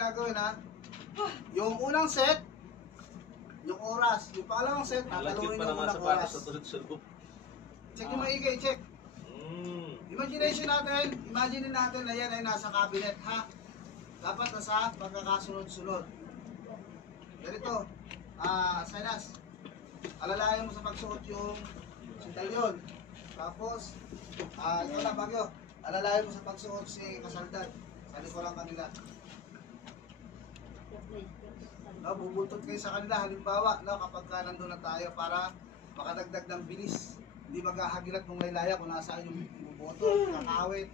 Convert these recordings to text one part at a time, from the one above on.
Gagawin ha. Yung unang set, yung oras. Yung pangalawang set, tatalunin yung unang oras. Check yung maigay, check. Imagination natin, imagine natin na yan ay nasa cabinet ha. Dapat nasa pagkakasunod-sunod. Ganito, Silas, alalayan mo sa pagsuot yung sintalyon. Tapos, ikaw na Bagyo, alalayan mo sa pagsuot si Kasaldan. Sali ko lang kanila. No, bubuntot kayo sa kanila, halimbawa, no, kapag ka nandun na tayo para makadagdag ng bilis. Hindi maghahagilat mong laylaya kung nasaan yung buboto, kakawit.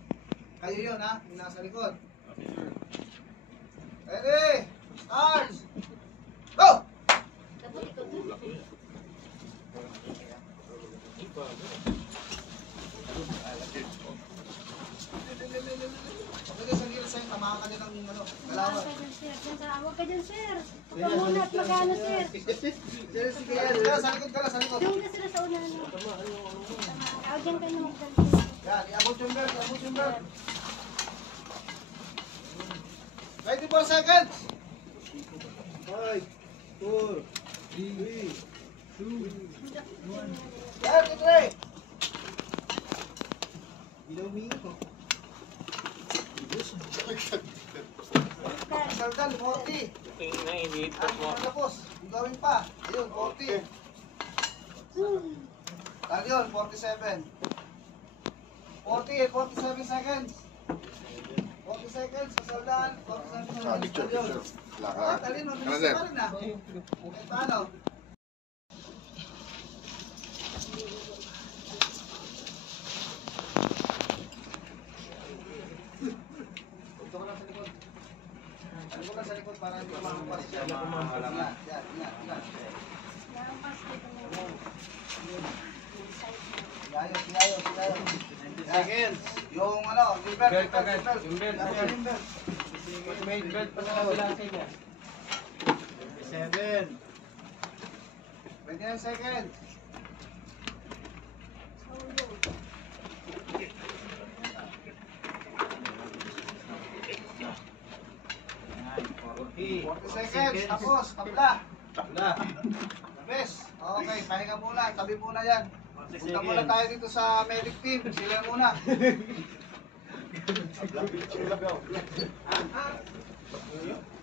Kayo yun ha, yung nasa likod. Ready? Start! Go! Okay, sa gilid sa'yo, tamahan ka din ng galawan. Huwag ka dyan, sir. Huwag ka muna at mag-ano, sir. Sige, yan. Sa likod ka na, sa likod. Doon ka sila sa unahan. Huwag dyan ka na mag-dyan. Yan, iabot yung belt, iabot yung belt. 24 seconds! 5, 4, 3, 2, 1. 33! Ilaw mingo ko. Saldan, 40. Tapos, gawin pa. Ayun, 40. Ayun, 47. 47 seconds. 40 seconds, Saldan. 47 seconds. Ayun. Talin, mabilis pa rin na. Paano? Sa likod para hindi mahampas siya. Yan. Silayos. Seconds. Yung belt. Yung belt. May belt pa sa kabilang side. 7. 29 seconds. Seconds, tapos, tabla. Bes, okay, pahinga muna, tabi muna yan. Punta muna tayo dito sa medic team, sila muna.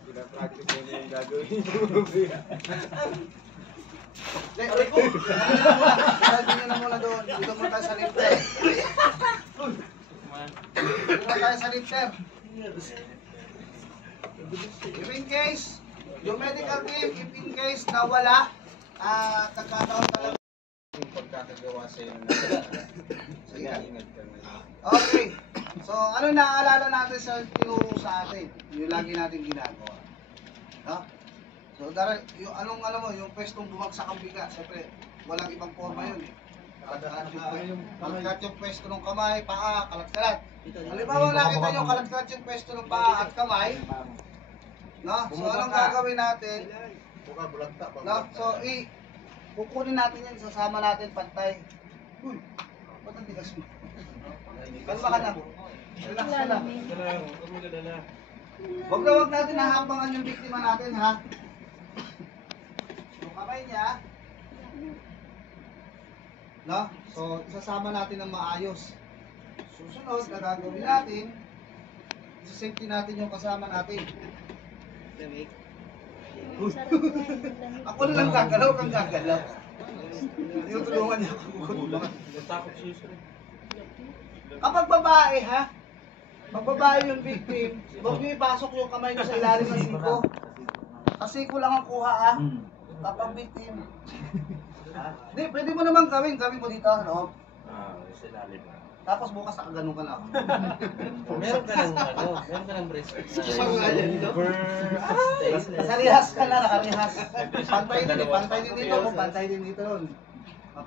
Pinapractice mo niya yung gagawin. Aray ko! Sabi nyo na muna doon, dito muna tayo sa lifter. Dito muna tayo sa lifter. If in case, yung medical team, if in case nawala, nagkataon talaga. Yung pagkakagawa sa yung ingat ka na. Okay. So, ano naaalala natin sa tinuro sa atin? Yung lagi natin ginagawa. No? So, yung yung pwestong bumagsak ang biga. Siyempre, walang ibang forma yun eh. Kalat yung pwesto ng kamay, paa, kalat-kalat. Halimbawa nakita nyo, kalat-kalat yung pwesto ng paa at kamay. No? So, anong gagawin natin? No? So, kukunin natin yan, sasama natin pantay. Uy, ba't ang tigas mo? Kalma ka na. Relax ka lang. Huwag natin hahabangan yung biktima natin, ha? Yung kamay niya. No? So, isasama natin ng maayos. Susunod na gagawin natin, isa-safety natin yung kasama natin. Ako na lang gagalaw, kang gagalaw. Yung tulungan niya ako. Kapag babae ha, pag babae yung victim, huwag niyo ipasok yung kamay niyo sa ilalim ng siko. Kasi ko lang ang kuha ha, kapag victim. Hindi, pwede mo naman gawin mo dito, no? Sa ilalim na. Tapos bukas nakaganon ka na ako. Meron ka ng bracelet. Nakarihas ka na, nakarihas. Pantay din dito nun.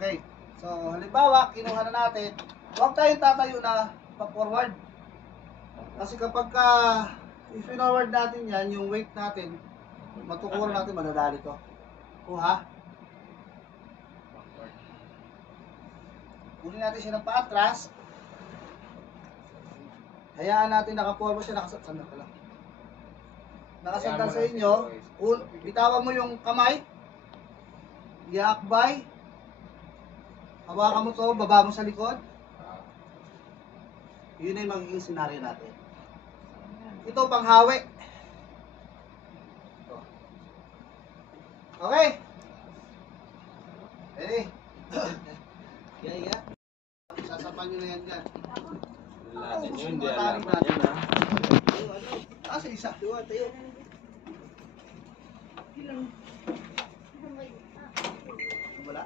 Okay. So, halimbawa, kinuha na natin, huwag tayong tatayo na pa-forward. Kasi kapag i-forward natin yan, yung weight natin, matukuha natin, madadali to. Kuha. Kunin natin siya ng paatras. Hayaan natin nakaporma siya, sandal ka lang. nakasandal sa inyo, bitawan mo yung kamay, iakbay, hawakan mo to, baba mo sa likod. Yun na yung magiging senaryo natin. Ito, panghawi. Okay? Ready? Yeah. Sasapan nyo na yan dyan. Lahat yun, hindi alaman yan ha. Sa isa. Tayo. Wala.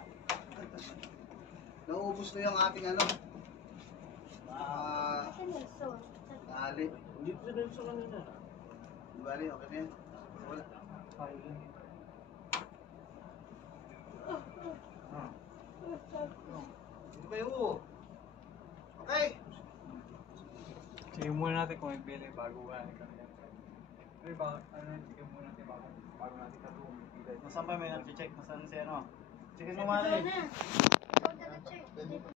Nauubos na yung ating ano. Dali. Hindi ko din sa kanina. Bali, okay na yan. Wala. Hindi kayo. Okay. Sige muna natin kung may bili bago galing kami. Pero bakit, sige muna natin bago natin katulong. Nasaan pa may nag-check? Nasaan si ano? Sige Ikaw sumali. na. Ikaw na check.